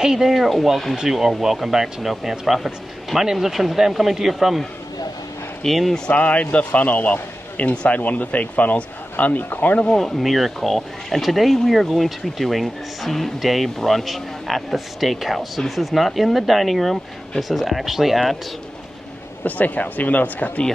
Hey there, welcome to or welcome back to No Pants Profits. My name is Richard, and today I'm coming to you from inside the funnel, well, inside one of the fake funnels on the Carnival Miracle. And today we are going to be doing Sea Day Brunch at the Steakhouse. So this is not in the dining room, this is actually at the Steakhouse, even though it's got the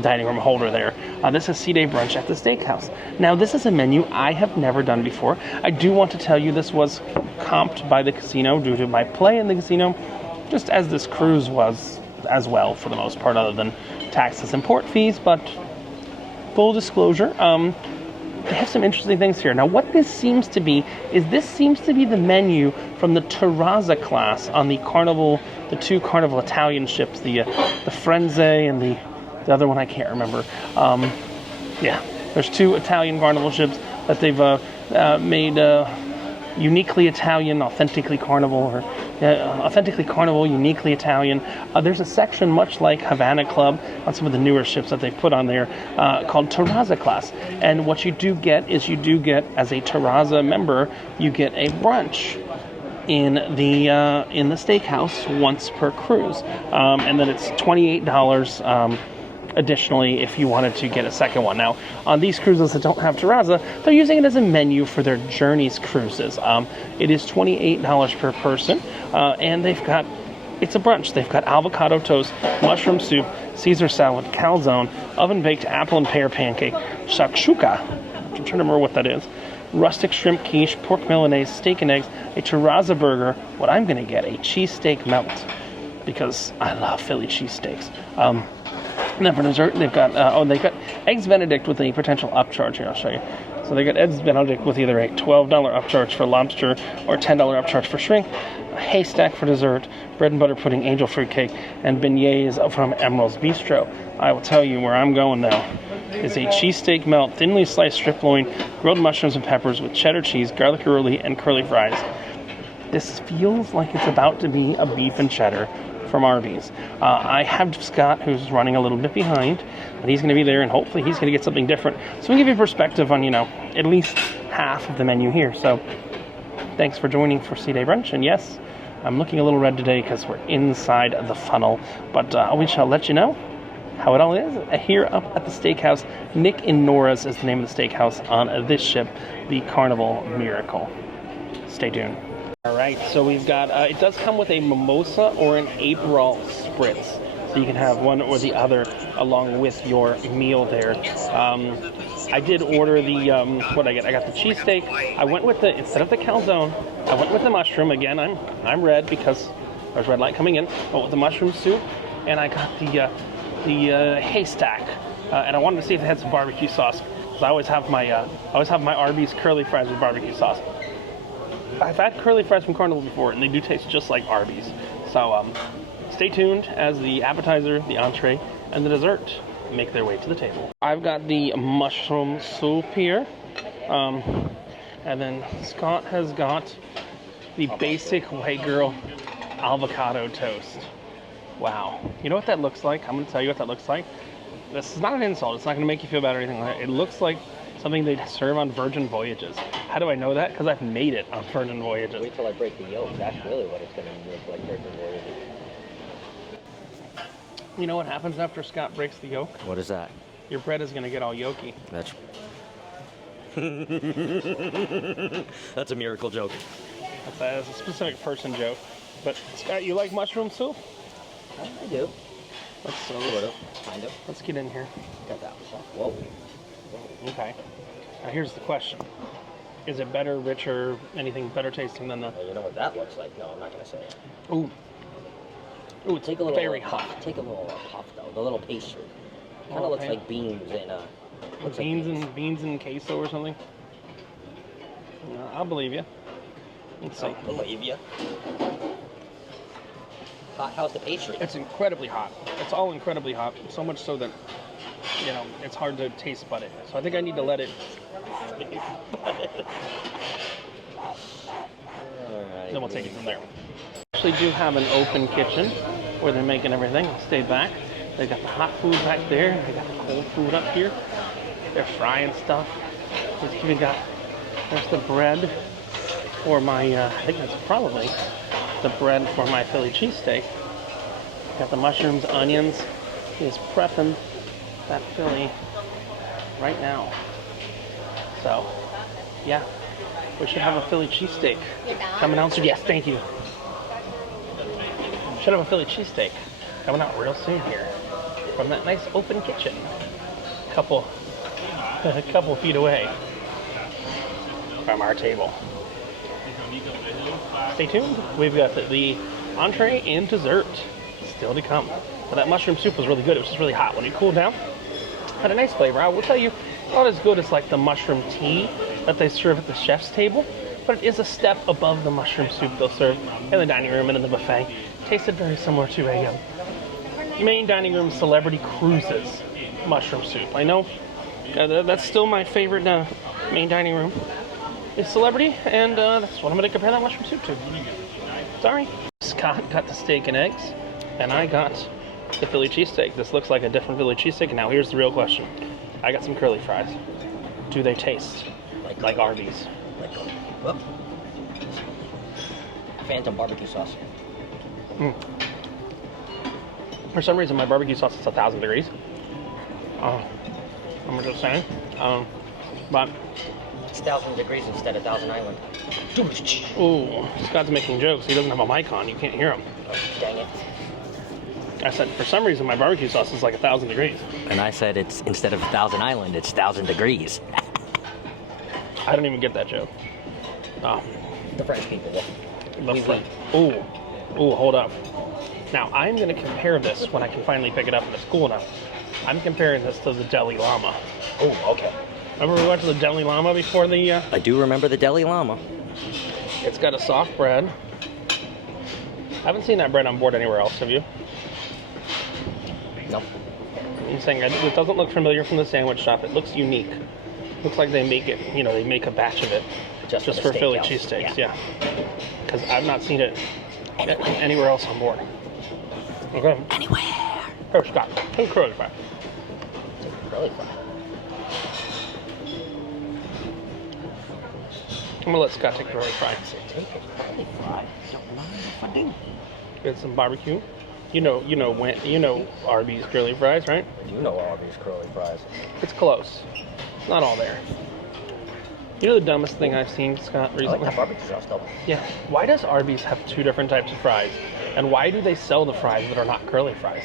dining room holder there. This is Sea Day Brunch at the Steakhouse. Now, this is a menu I have never done before. I do want to tell you this was comped by the casino due to my play in the casino, just as this cruise was as well for the most part, other than taxes and port fees. But full disclosure, they have some interesting things here. Now, what this seems to be is the menu from the Terrazza class on the Carnival, the two Carnival Italian ships, the Frenze and the other one I can't remember. Yeah, there's two Italian Carnival ships that they've made uniquely Italian, authentically Carnival, or authentically Carnival, uniquely Italian. There's a section much like Havana Club on some of the newer ships that they've put on there called Terrazza class. And what you do get is as a Terrazza member, you get a brunch in the Steakhouse once per cruise, and then it's $28. Additionally, if you wanted to get a second one. Now, on these cruises that don't have Terrazza, they're using it as a menu for their Journeys cruises. It is $28 per person, and it's a brunch. They've got avocado toast, mushroom soup, Caesar salad, calzone, oven-baked apple and pear pancake, shakshuka, I'm trying to remember what that is, rustic shrimp quiche, pork milanese, steak and eggs, a Terrazza burger. What I'm going to get, a cheesesteak melt, because I love Philly cheesesteaks. And then for dessert, they've got Eggs Benedict with a potential upcharge here. I'll show you. So they got Eggs Benedict with either a $12 upcharge for lobster or $10 upcharge for shrimp, a haystack for dessert, bread and butter pudding, angel fruit cake, and beignets from Emerald's Bistro. I will tell you where I'm going now. Is a cheesesteak melt, thinly sliced strip loin, grilled mushrooms and peppers with cheddar cheese, garlic aioli, and curly fries. This feels like it's about to be a beef and cheddar from Arby's. I have Scott, who's running a little bit behind, but he's going to be there, and hopefully he's going to get something different. So we'll give you a perspective on, at least half of the menu here. So thanks for joining for Sea Day Brunch. And yes, I'm looking a little red today because we're inside the funnel, but we shall let you know how it all is here up at the Steakhouse. Nick and Nora's is the name of the steakhouse on this ship, the Carnival Miracle. Stay tuned. All right, so we've got, it does come with a mimosa or an Aperol spritz. So you can have one or the other along with your meal there. I did order the, what I got the cheesesteak. I went with instead of the calzone, I went with the mushroom. Again, I'm red because there's red light coming in. I went with the mushroom soup, and I got the haystack. And I wanted to see if they had some barbecue sauce, because I always have my Arby's curly fries with barbecue sauce. I've had curly fries from Carnival before, and they do taste just like Arby's. So stay tuned as the appetizer, the entree, and the dessert make their way to the table. I've got the mushroom soup here, and then Scott has got the basic white girl avocado toast. Wow. You know what that looks like? I'm going to tell you what that looks like. This is not an insult. It's not going to make you feel bad or anything like that. It looks like something they serve on Virgin Voyages. How do I know that? Because I've made it on Virgin Voyages. Wait till I break the yolk. That's really what it's going to look like, Virgin Voyages. You know what happens after Scott breaks the yolk? What is that? Your bread is going to get all yolky. That's that's a miracle joke. That's a specific person joke. But Scott, you like mushroom soup? I do. Let's get in here. Got that. Whoa. Okay. Now here's the question. Is it better, richer, anything better tasting than the... Well, you know what that looks like? No, I'm not going to say it. Ooh, it's take a little very hot. Take a little puff, though. The little pastry. Kind of looks like beans and... Beans and queso or something? No, I'll believe you. Let's see. I'll believe you. How's the pastry? It's incredibly hot. It's all incredibly hot. So much so that, it's hard to taste bud it. So I think I need to let it... Alright. Then we'll take it from there. Actually do have an open kitchen where they're making everything. I'll stay back. They got the hot food back there. They got the cold food up here. They're frying stuff. There's the bread for my, I think that's probably the bread for my Philly cheesesteak. Got the mushrooms, onions. He is prepping that Philly right now. So, yeah, we should have a Philly cheesesteak. Coming out soon. Yes, thank you. Should have a Philly cheesesteak coming out real soon here from that nice open kitchen. A couple feet away from our table. Stay tuned. We've got the entree and dessert still to come. But that mushroom soup was really good. It was just really hot. When it cooled down, had a nice flavor. I will tell you, not as good as like the mushroom tea that they serve at the chef's table, but it is a step above the mushroom soup they'll serve in the dining room and in the buffet. Tasted very similar to a main dining room Celebrity Cruises mushroom soup. I know that's still my favorite main dining room is Celebrity, and that's what I'm going to compare that mushroom soup to. Sorry. Scott got the steak and eggs, and I got the Philly cheesesteak. This looks like a different Philly cheesesteak. Now here's the real question. I got some curly fries. Do they taste like Arby's? Phantom barbecue sauce. For some reason, my barbecue sauce is 1,000 degrees. I'm just saying. But It's 1,000 degrees instead of 1,000 Island. ooh, Scott's making jokes. He doesn't have a mic on. You can't hear him. Oh, dang it. I said, for some reason, my barbecue sauce is like 1,000 degrees. And I said it's instead of 1,000 Island, it's 1,000 degrees. I don't even get that joke. Oh, The French people. Ooh, hold up. Now, I'm going to compare this when I can finally pick it up and it's cool enough. I'm comparing this to the Deli Llama. Oh, okay. Remember we went to the Deli Llama before the... I do remember the Deli Llama. It's got a soft bread. I haven't seen that bread on board anywhere else, have you? No. I'm saying it doesn't look familiar from the sandwich shop. It looks unique. Looks like they make it, they make a batch of it just for Philly cheesesteaks, yeah. Because I've not seen it anywhere else on board. Okay. Anywhere. Here, Scott. Two curly fries. Curly fry. I'm gonna let Scott take the curly fry. Take it, curly fry. Don't mind if I do. Get some barbecue. You know Arby's curly fries, right? You know Arby's curly fries. It's close. It's not all there. You know the dumbest thing I've seen, Scott, recently? I like that barbecue sauce though. Yeah. Why does Arby's have two different types of fries? And why do they sell the fries that are not curly fries?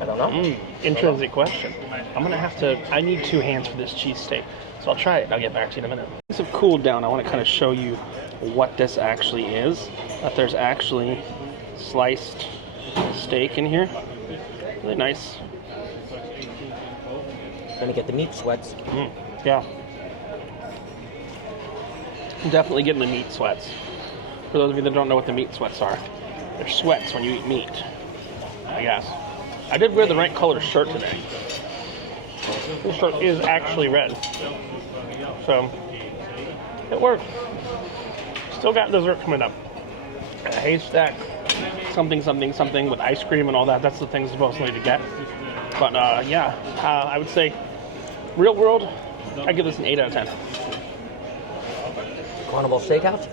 I don't know. Intrinsic question. I need 2 hands for this cheesesteak. So I'll try it. I'll get back to you in a minute. Things have cooled down. I want to kind of show you what this actually is. That there's actually sliced steak in here. Really nice. Gonna get the meat sweats. Yeah. I'm definitely getting the meat sweats. For those of you that don't know what the meat sweats are, they're sweats when you eat meat, I guess. I did wear the right color shirt today. This shirt is actually red. So, it worked. Still got dessert coming up. A haystack, something with ice cream and all that. That's the thing supposedly to get. But yeah, I would say, real world, I give this an 8 out of 10. Carnival Steakhouse?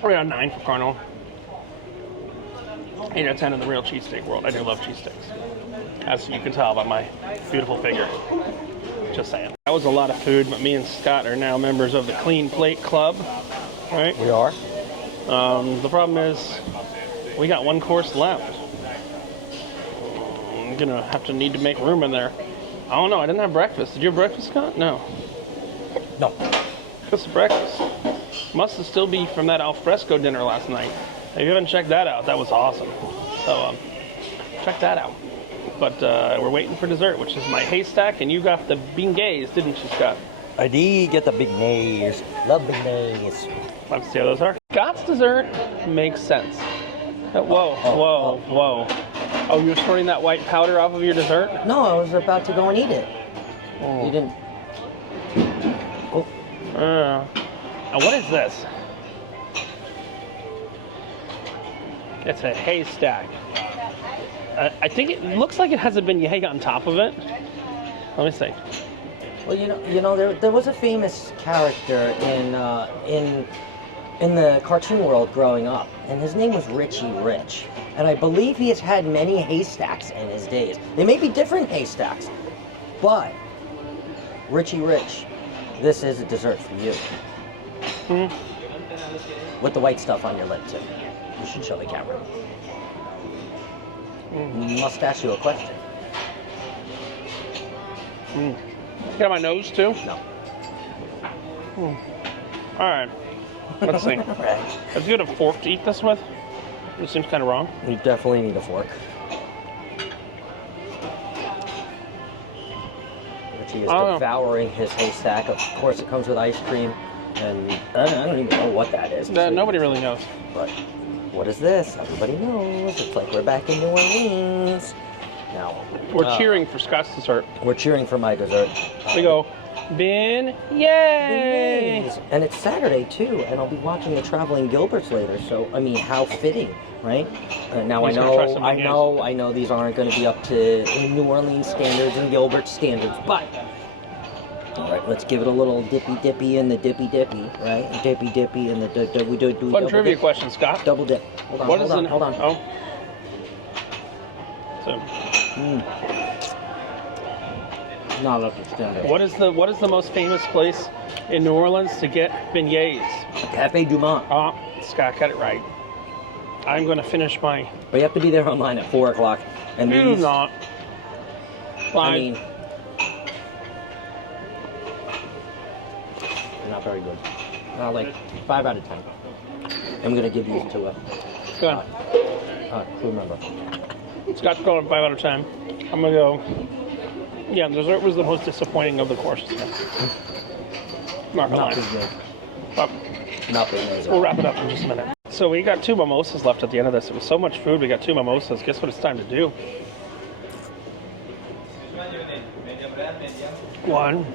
Probably a 9 for Carnival. 8 out of 10 in the real cheesesteak world. I do love cheesesteaks, as you can tell by my beautiful figure. Just saying. That was a lot of food, but me and Scott are now members of the Clean Plate Club, right? We are. The problem is, we got 1 course left. I'm gonna have to need to make room in there. I don't know, I didn't have breakfast. Did you have breakfast, Scott? No. No. What's the breakfast? Must still be from that alfresco dinner last night. If you haven't checked that out, that was awesome. So, check that out. But we're waiting for dessert, which is my haystack, and you got the beignets, didn't you, Scott? I did get the beignets. Love beignets. Let's see how those are. Scott's dessert makes sense. Whoa. Oh, you're snorting that white powder off of your dessert? No, I was about to go and eat it. Oh. You didn't. Oh. Now what is this? It's a haystack. I think it looks like it has a beignet on top of it. Let me see. Well, there was a famous character in the cartoon world growing up, and his name was Richie Rich. And I believe he has had many haystacks in his days. They may be different haystacks, but Richie Rich, this is a dessert for you. With the white stuff on your lip too. You should show the camera. Must ask you a question. Got my nose too? No. All right. Let's see. Right. If you had a fork to eat this with, it seems kind of wrong. You definitely need a fork. Richie is devouring his haystack. Of course, it comes with ice cream, and I don't even know what that is. Nobody really knows. But what is this? Everybody knows. It's like we're back in New Orleans. Now we're cheering for Scott's dessert. We're cheering for my dessert. We go, Ben, yay! Beignets. And it's Saturday too, and I'll be watching the Traveling Gilberts later. So I mean, how fitting, right? Now I know these aren't going to be up to New Orleans standards and Gilbert standards, but all right, let's give it a little dippy in the dippy, right? Dippy in the do. Fun trivia question, Scott. Double dip. Hold on. Oh. So. Not up to standard. What is the most famous place in New Orleans to get beignets? Cafe Du Monde. Scott got it right. I'm going to finish my... But you have to be there online at 4 o'clock. And do not. I mean... Not very good. Like 5 out of 10. I'm going to give these to a... Good. Crew member. Scott's going 5 out of 10. I'm going to go... Yeah, dessert was the most disappointing of the courses. Not gonna lie. But not big. We'll wrap it up in just a minute. So we got 2 mimosas left at the end of this. It was so much food, we got 2 mimosas. Guess what it's time to do? 1.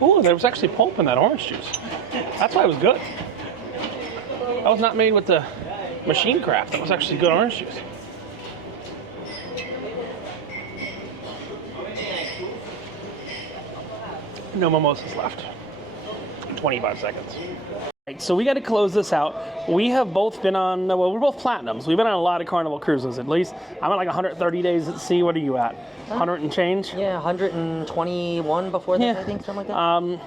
Ooh, there was actually pulp in that orange juice. That's why it was good. That was not made with the machine craft. That was actually good orange juice. No mimosas left. 25 seconds. Right, so we got to close this out. We have both been on, well, we're both platinums. We've been on a lot of Carnival Cruises, at least. I'm at like 130 days at sea. What are you at? 100 and change? Yeah, 121 before this, I think, something like that.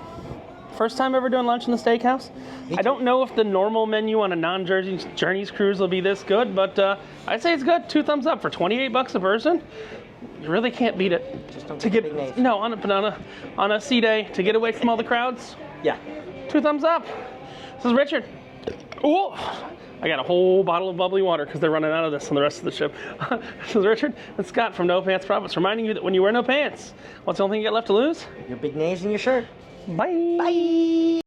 First time ever doing lunch in the steakhouse. I don't know if the normal menu on a non-Journeys cruise will be this good, but I'd say it's good. 2 thumbs up for 28 bucks a person. You really can't beat it. Just don't get big no on a sea day to get away from all the crowds. Yeah. 2 thumbs up. This is Richard. Ooh, I got a whole bottle of bubbly water because they're running out of this on the rest of the ship. This is Richard and Scott from No Pants Profits, reminding you that when you wear no pants, what's the only thing you got left to lose? Your big nays in your shirt. Bye. Bye.